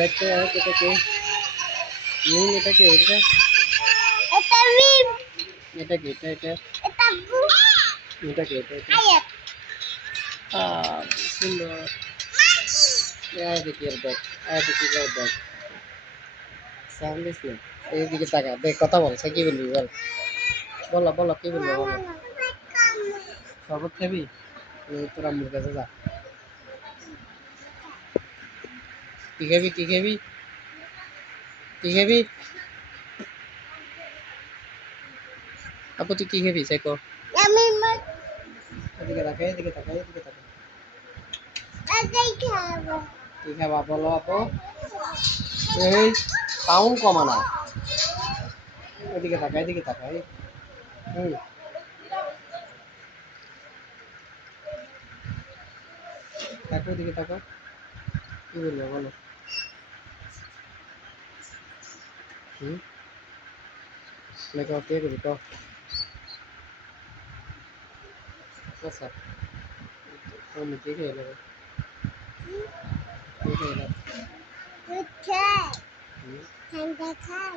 দেখতে এটা কে মিম এটা কে এটা এটা মিম এটা কি এটা এটা গু এটা কি এটা আয়াত সুন্দর দেখি এর দেখ দেখি এর দেখ সাউন্ড দিস না এইদিকে তাকা দেখ কথা বল সে কি বলবি বল বলো বলো কি বলবো বলো শরবত খাবি তোর আম্মুর কাছে যা কি খাবি কি খাবি কি খাবি আপু তুই কি খাবি সে কো আমি এদিকে তাকা এদিকে তাকা এদিকে তাকা এটাই খাবো কি খাবা বলো আপু এই সাউন্ড কমানা এদিকে তাকা এই হুম তাকো এদিকে তাকো কি বলবো বলো হুম লেখো কে করবি তো আচ্ছা আমি কে খেয়ে নেবো কে খেয়ে নেবো উঠে হুম ঠান্ডা খাই